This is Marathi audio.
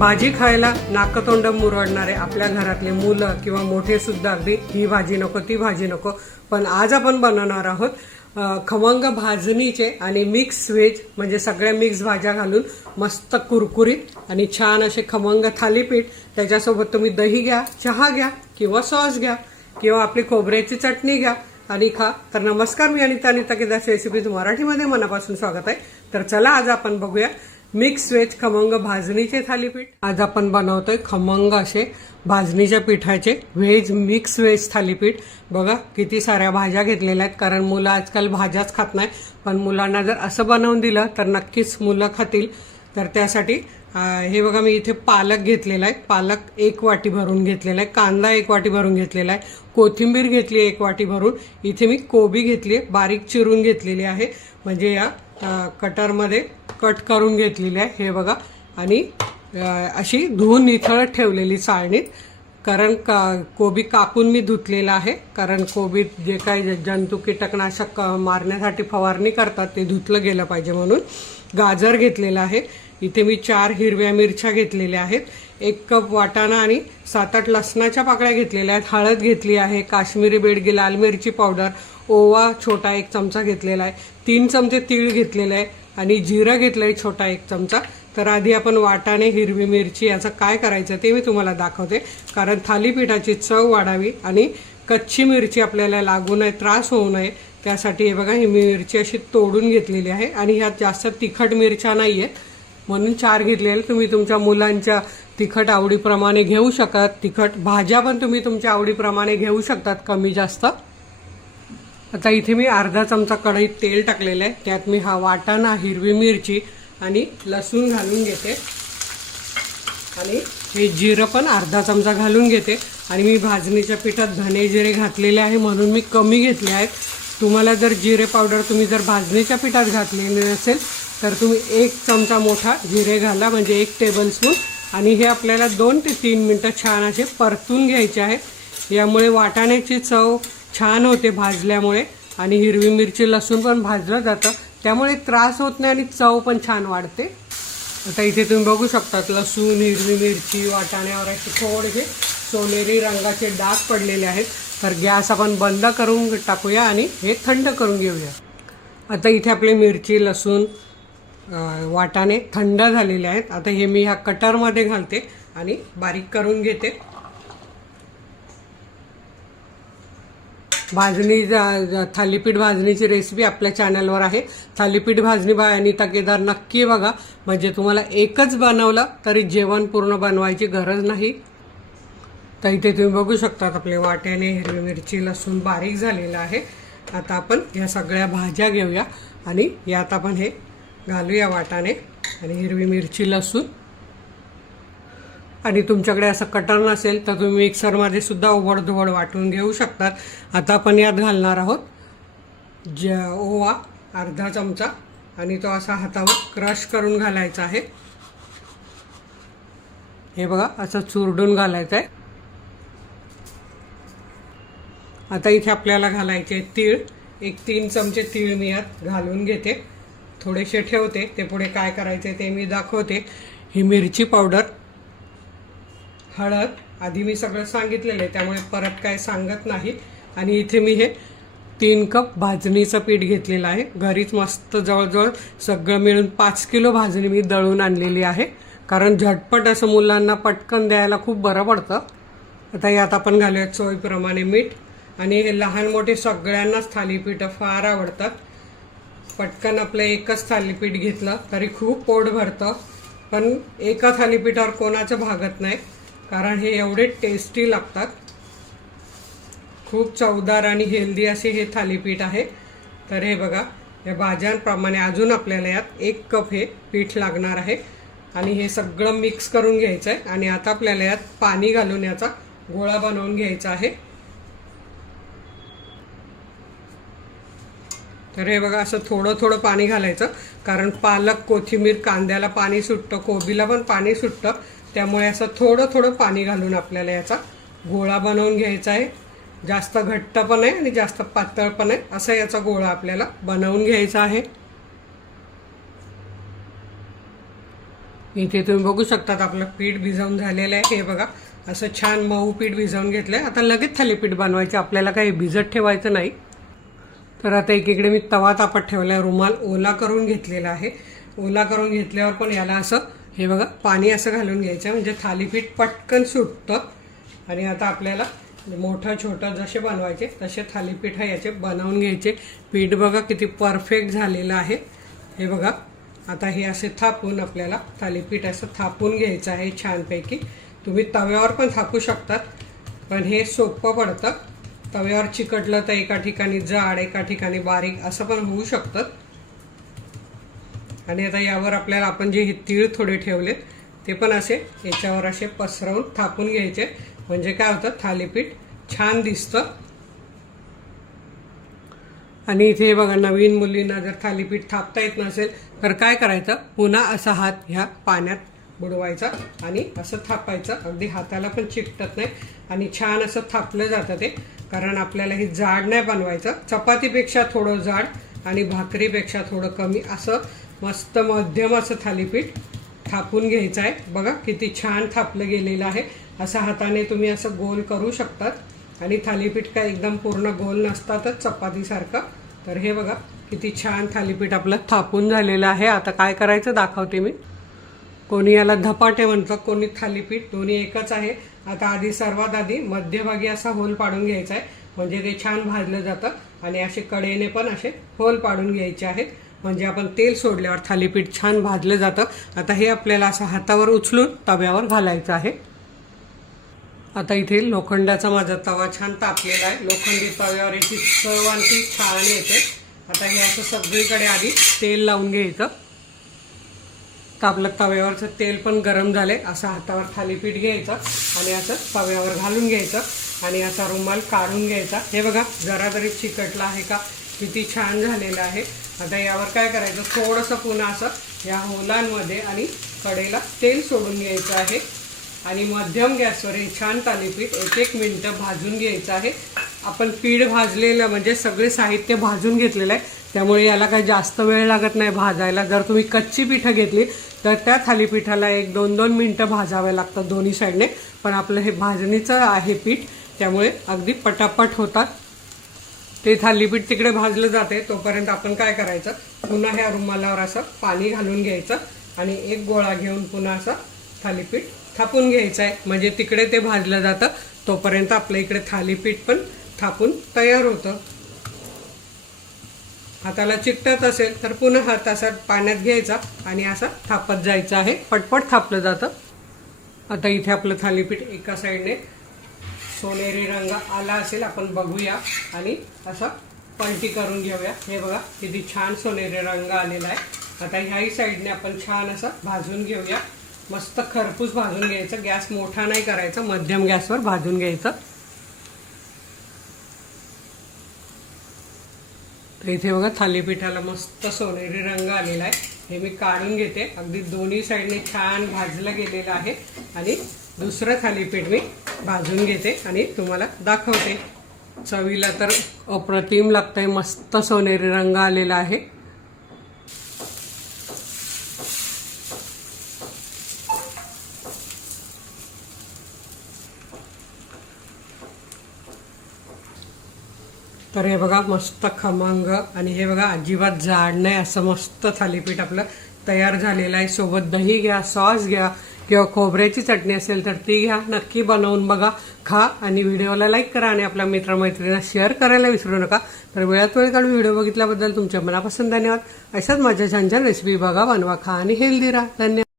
भाजी खायला नाकतोंड मुरडणारे आपल्या घरातले मुलं किंवा मोठे सुद्धा अगदी ही भाजी नको ती भाजी नको, पण आज आपण बनवणार आहोत खमंग भाजणीचे आणि मिक्स व्हेज म्हणजे सगळ्या मिक्स भाज्या घालून मस्त कुरकुरीत आणि छान असे खमंग थालीपीठ। त्याच्यासोबत तुम्ही दही घ्या, चहा घ्या किंवा सॉस घ्या किंवा आपली खोबऱ्याची चटणी घ्या आणि खा। तर नमस्कार, मी अनिता केदार रेसिपीज मराठीमध्ये मनापासून स्वागत आहे। तर चला आज आपण बघूया मिक्स व्हेज खमंग भाजणीचे थालीपीठ। आज आपण बनवतोय खमंग असे भाजणीच्या पिठाचे व्हेज मिक्स व्हेज थालीपीठ। बघा किती साऱ्या भाज्या घेतलेल्या आहेत, कारण मुलं आजकाल भाज्याच खात नाही, पण मुलांना जर असं बनवून दिलं तर नक्कीच मुलं खातील। तर त्यासाठी हे बघा मी इथे पालक घेतलेला आहे, पालक 1 वाटी भरून घेतलेला आहे, कांदा 1 वाटी भरून घेतलेला आहे, कोथिंबीर घेतली 1 वाटी भरून, इथे मी कोबी घेतली आहे बारीक चिरून घेतलेली आहे, म्हणजे या कटरमध्ये कट करून घेतलेली आहे हे बघा। आणि अशी धुवून निथळत ठेवलेली चाळणीत, कारण कोबी कापून मी धुतलेला आहे, कारण कोबीत जे काही जंतू कीटकनाशक मारण्यासाठी फवारणी करतात ते धुतलं गेलं पाहिजे म्हणून। गाजर घेतलेला आहे, इथे मी 4 हिरव्या मिरच्या घेतलेल्या आहेत, 1 कप वाटाणा आणि 7-8 लसणाच्या पाकळ्या घेतलेल्या आहेत, हळद घेतली आहे, काश्मीरी बेडगी लाल मिरची पावडर, ओवा छोटा 1 चमचा घेतलेला आहे, 3 चमचे तीळ घेतलेले आहे आणि जिरं घेतलं आहे छोटा 1 चमचा। तर आधी आपण वाटाणे, हिरवी मिरची याचं काय करायचं ते मी तुम्हाला दाखवते, कारण थालीपीठाची चव वाढावी आणि कच्ची मिरची आपल्याला लागू नये, त्रास होऊ नये, त्यासाठी हे बघा ही मिरची अशी तोडून घेतलेली आहे आणि ह्यात जास्त तिखट मिरच्या नाही आहेत म्हणून 4 घेतलेल्या। तुम्ही तुमच्या मुलांच्या तिखट आवडीप्रमाणे घेऊ शकता, तिखट भाज्या पण तुम्ही तुमच्या आवडीप्रमाणे घेऊ शकतात कमी जास्त। आता इथे मी अर्धा चमचा कढईत तेल टाकलेलं आहे, त्यात मी हा वाटाणा, हिरवी मिरची आणि लसूण घालून घेते आणि हे जिरं पण अर्धा चमचा घालून घेते। आणि मी भाजणीच्या पिठात धने जिरे घातलेले आहे म्हणून मी कमी घेतले आहेत। तुम्हाला जर जिरे पावडर तुम्ही जर भाजणीच्या पिठात घातलेली नसेल तर तुम्ही 1 चमचा मोठा जिरे घाला, म्हणजे 1 टेबलस्पून। आणि हे आपल्याला 2 ते 3 मिनटं छान असे परतून घ्यायचे आहे, यामुळे वाटाण्याची चव छान होते भाजल्यामुळे आणि हिरवी मिरची लसूण पण भाजलं जातं, त्यामुळे त्रास होत नाही आणि चव पण छान वाढते। आता इथे तुम्ही बघू शकतात लसूण, हिरवी मिरची, वाटाण्यावर असे थोडेसे सोनेरी रंगाचे डाग पडलेले आहेत। तर गॅस आपण बंद करून टाकूया आणि हे थंड करून घेऊया। आता इथे आपले मिरची, लसूण, वाटाणे थंड झालेले आहेत। आता हे मी ह्या कटरमध्ये घालते आणि बारीक करून घेते। भाजणी थालीपीठ भाजणीची रेसिपी आपल्या चॅनलवर आहे, थालीपीठ भाजणी बाय अनिता केदार, नक्की बघा, म्हणजे तुम्हाला एकच बनवलं तरी जेवण पूर्ण बनवायची गरज नाही। तर इथे तुम्ही बघू शकता आपले वाटाणे, हिरवी मिरची, लसूण बारीक झालेलं आहे। आता आपण या सगळ्या भाज्या घेऊया आणि यात आपण हे घालूया वाटाणे आणि हिरवी मिरची, लसूण। आणि तुमच्याकडे असं कटर नसेल तर तुम्ही मिक्सरमध्ये सुद्धा उबडधोबड वाटून घेऊ शकतात। आता आपण यात घालणार आहोत ओवा अर्धा चमचा आणि तो असा हातावर क्रश करून घालायचा आहे, हे बघा असं चुरडून घालायचं आहे। आता इथे आपल्याला घालायचे तीळ, 3 चमचे तीळ मी यात घालून घेते, थोडेसे ठेवते, ते पुढे काय करायचे ते मी दाखवते। ही मिरची पावडर, हळद आधी मी सगळं सांगितलेलं आहे त्यामुळे परत काय सांगत नाही। आणि इथे मी हे 3 कप भाजणीचं पीठ घेतलेलं आहे, घरीच मस्त जवळजवळ सगळं मिळून 5 किलो भाजणी मी दळून आणलेली आहे, कारण झटपट असं मुलांना पटकन द्यायला खूप बरं पडतं। आता यात आपण घालूया चवीप्रमाणे मीठ, आणि हे लहान मोठे सगळ्यांनाच थालीपीठ फार आवडतात। पटकन आपलं एकच थालीपीठ घेतलं तरी खूप पोट भरतं, पण एका थालीपीठावर कोणाचं भागत नाही, कारण हे एवढे टेस्टी लागतात। खूप चवदार आणि हेल्दी असे हे थालीपीठ आहे। तर हे बघा या भाज्यांप्रमाणे अजून आपल्याला यात 1 कप हे पीठ लागणार आहे आणि हे सगळं मिक्स करून घ्यायचं आहे। आणि आता आपल्याला यात पाणी घालून याचा गोळा बनवून घ्यायचा आहे। तर हे बघा असं थोडं थोडं पाणी घालायचं, कारण पालक, कोथिंबीर, कांद्याला पाणी सुटतं, कोबीला पण पाणी सुटतं, त्यामुळे असं थोडं थोडं पाणी घालून आपल्याला याचा गोळा बनवून घ्यायचा आहे। जास्त घट्ट पण आहे आणि जास्त पातळ पण आहे, असा याचा गोळा आपल्याला बनवून घ्यायचा आहे। इथे तुम्ही बघू शकतात आपलं पीठ भिजवून झालेलं आहे. हे बघा असं छान मऊ पीठ भिजवून घेतलंय. आता लगेच थालीपीठ बनवायचे, आपल्याला काही भिजत ठेवायचं नाही. तर आता एकीकडे मी तवा तापत ठेवला, रुमाल ओला करून घेतलेला आहे. ओला करून घेतल्यावर पण याला असं हे बघा पाणी असं घालून घ्यायचं, म्हणजे थालीपीठ पटकन सुटतं. आणि आता आपल्याला मोठं छोटं जसे बनवायचे तसे थालीपीठ याचे बनवून घ्यायचे. पीठ बघा किती परफेक्ट झालेलं आहे. हे बघा आता हे असे थापून आपल्याला थालीपीठ असं थापून घ्यायचं आहे छानपैकी. तुम्ही तव्यावर पण थापू शकतात, पण हे सोपं पडतं. तव्यावर चिकटलं तर एका ठिकाणी जाड एका ठिकाणी बारीक असं पण होऊ शकतं. आणि आता यावर आपल्याला आपण जे हे तीळ थोडे ठेवलेत ते पण असे याच्यावर असे पसरवून थापून घ्यायचे, म्हणजे काय होतं थालीपीठ छान दिसतं. आणि इथे बघा नवीन मुलींना जर थालीपीठ थापता येत नसेल तर काय करायचं, पुन्हा असा हात ह्या पाण्यात बुडवायचा आणि असं थापायचं. अगदी हाताला पण चिकटत नाही आणि छान असं थापलं जातं ते. कारण आपल्याला हे जाड नाही बनवायचं, चपातीपेक्षा थोडं जाड आणि भाकरीपेक्षा थोडं कमी असं मस्त मध्यम असं थालीपीठ थापून घ्यायचं आहे. बघा किती छान थापलं गेलेलं आहे. असं हाताने तुम्ही असं गोल करू शकतात. आणि थालीपीठ काय एकदम पूर्ण गोल नसतातच चपातीसारखं. तर हे बघा किती छान थालीपीठ आपलं थापून झालेलं आहे. आता काय करायचं दाखवते मी. कोणी याला धपाटे म्हणतं, कोणी थालीपीठ, दोन्ही एकच आहे. आता आधी सर्वात आधी मध्यभागी असा होल पाडून घ्यायचा आहे, म्हणजे ते छान भाजलं जातं. आणि असे कडेने पण असे होल पाडून घ्यायचे आहेत, म्हणजे आपण तेल सोडल्यावर थालीपीठ छान भाजलं जातं. आता हे आपल्याला असं हातावर उचलून तव्यावर घालायचं आहे. आता इथे लोखंडाचा माझा तवा छान तापलेला आहे. लोखंडी तव्यावर याची चव आणखी छान येते. आता हे असं सगळीकडे आधी तेल लावून घ्यायचं. तर आपलं तव्यावरचं तेल पण गरम झाले. असं हातावर थालीपीठ घ्यायचं आणि असं तव्यावर घालून घ्यायचं आणि असा रुमाल काढून घ्यायचा. हे बघा जरा तरी चिकटला आहे का, किती छान झालेलं आहे. आता यावर काय करायचं, थोडंसं पुन्हा असं या होलांमध्ये आणि कडेला तेल सोडून घ्यायचं आहे. आणि मध्यम गॅसवर हे छान थालीपीठ 1-1 मिनिटं भाजून घ्यायचं आहे. आपण पीठ भाजलेलं म्हणजे सगळे साहित्य भाजून घेतलेलं आहे, त्यामुळे याला काही जास्त वेळ लागत नाही भाजायला. जर तुम्ही कच्ची पिठं घेतली तर त्या थालीपीठाला 1-2 मिनिटं भाजावे लागतात दोन्ही साईडने. पण आपलं हे भाजणीचं आहे पीठ, त्यामुळे अगदी पटापट होतात. ते थालीपीठ तिकडे भाजलं जाते तोपर्यंत आपण काय करायचं, पुन्हा ह्या रुमालावर असं पाणी घालून घ्यायचं आणि एक गोळा घेऊन पुन्हा असं थालीपीठ थापून घ्यायचं आहे, म्हणजे तिकडे ते भाजलं जातं तोपर्यंत आपल्या इकडे थालीपीठ पण थापून तयार होतं. हाताला चिकटत असेल तर पुन्हा हात असा पाण्यात घ्यायचा आणि असं थापत जायचं आहे, पटपट थापलं जातं. आता इथे आपलं थालीपीठ एका साईडने सोनेरी रंग आला असेल, आपण बघूया आणि असं पलटी करून घेऊया. हे बघा किती छान सोनेरी रंग आलेला आहे. आता ह्याही साईडने आपण छान असं भाजून घेऊया. मस्त खरपूस भाजून घ्यायचं, गॅस मोठा नाही करायचा, मध्यम गॅसवर भाजून घ्यायचं. तर इथे बघा थालीपीठाला मस्त सोनेरी रंग आलेला आहे. हे मी काढून घेते. अगदी दोन्ही साईडने छान भाजलं गेलेलं आहे. आणि दुसरं थालीपीठ मी भाजून घेते आणि तुम्हाला दाखवते. चवीला तर अप्रतिम लागतंय, मस्त सोनेरी रंग आलेला आहे. तर हे बघा मस्त खमंग आणि हे बघा अजिबात जाड नाही असं मस्त थालीपीठ आपलं तयार झालेलं आहे. सोबत दही घ्या, सॉस घ्या किंवा खोबऱ्याची चटणी असेल तर ती घ्या. नक्की बनवून बघा, खा आणि व्हिडिओला लाईक करा आणि आपल्या मित्रमैत्रिणींना शेअर करायला विसरू नका. तर वेळात वेळ काढून व्हिडिओ बघितल्याबद्दल तुमच्या मनापासून धन्यवाद. अशाच माझ्या छान छान रेसिपी बघा, बनवा, खा आणि हेल्दी राहा. धन्यवाद.